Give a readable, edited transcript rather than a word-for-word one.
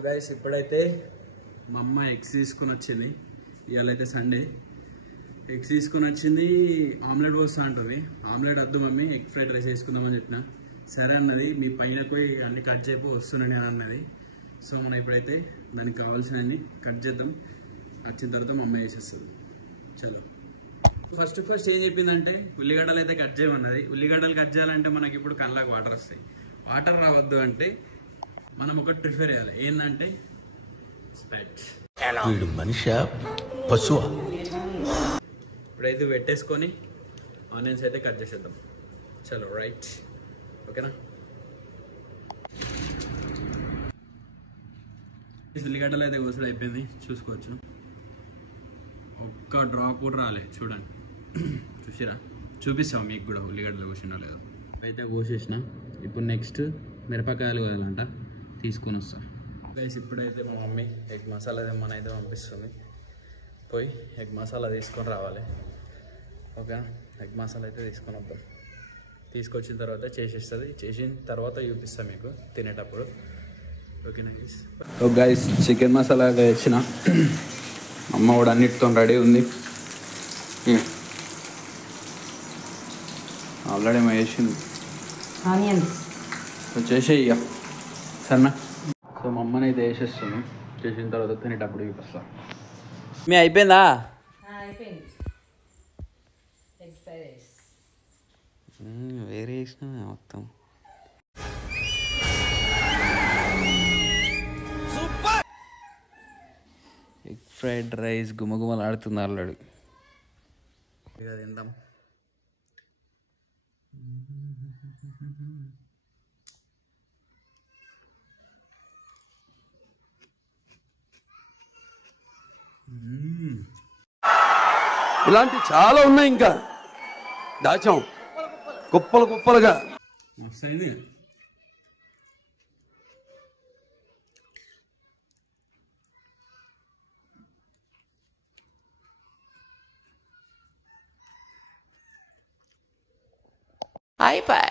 Guys ఇప్పుడైతే మా అమ్మ ఎగ్స్ తీసుకుని వచ్చింది. ఇవాళ అయితే సండే. ఎగ్స్ తీసుకుని వచ్చింది. ఆమ్లెట్ పోస్తా అంటుంది. ఆమ్లెట్ వద్దు మమ్మీ, ఎగ్ ఫ్రైడ్ రైస్ వేసుకుందామని చెప్పిన. సరే అన్నది. మీ పైన పోయి అన్ని కట్ చేయపో వస్తున్నాను అని అన్నది. సో మనం ఇప్పుడైతే దానికి కావాల్సినవన్నీ కట్ చేద్దాం. వచ్చిన తర్వాత మా అమ్మ వేసేస్తుంది. చలో ఫస్ట్ ఏం చెప్పిందంటే ఉల్లిగడ్డలు అయితే కట్ చేయమన్నది. ఉల్లిగడ్డలు కట్ చేయాలంటే మనకి ఇప్పుడు కళ్ళకు వాటర్ వస్తాయి. వాటర్ రావద్దు అంటే మనం ఒకటి ప్రిఫర్ చేయాలి. ఏంటంటే స్ప్రైట్. మనిషి పశువు. ఇప్పుడైతే పెట్టేసుకొని ఆనియన్స్ అయితే కట్ చేసేద్దాం. చలో రైట్, ఓకేనా. ఉల్లిగడ్డలు అయితే కోసలు అయిపోయింది, చూసుకోవచ్చు. ఒక్క డ్రాప్ కూడా రాలే, చూడండి. చూసిరా, చూపిస్తాం మీకు కూడా ఉల్లిగడ్డలు కోసిండో లేదో. అయితే కోసేసిన. ఇప్పుడు నెక్స్ట్ మిరపకాయలు కోయాలంట, తీసుకొని వస్తా. గైస్ ఇప్పుడైతే మా మమ్మీ ఎగ్ మసాలా తెమ్మని అయితే పంపిస్తుంది. పోయి ఎగ్ మసాలా తీసుకొని రావాలి, ఓకే. ఎగ్ మసాలా అయితే తీసుకొని వద్దాం. తీసుకొచ్చిన తర్వాత చేసేస్తుంది. చేసిన తర్వాత చూపిస్తాను మీకు తినేటప్పుడు, ఓకేనా గైస్. గైస్ చికెన్ మసాలా తెచ్చిన. అమ్మ కూడా అన్నిటితో రెడీ ఉంది. ఆల్రెడీ ఏమో వేసింది ఆనియన్స్ చేసేయి ఇక, సరేనా. సో మా అమ్మని అయితే వేసేస్తాను. చేసిన తర్వాత తినేటప్పుడు చూపిస్తా. మీ అయిపోయిందా? అయిపోయింది. ఎగ్ ఫ్రైడ్ రైస్ వేరే వేసిన మొత్తం. ఎగ్ ఫ్రైడ్ రైస్ గుమగుమలు ఆడుతుంది ఆల్రెడీ. ఇక తిందాం. ఇలాంటి చాలా ఉన్నాయి, ఇంకా దాచాం కుప్పలు కుప్పలుగా. మస్తు అయింది. అయిపోయి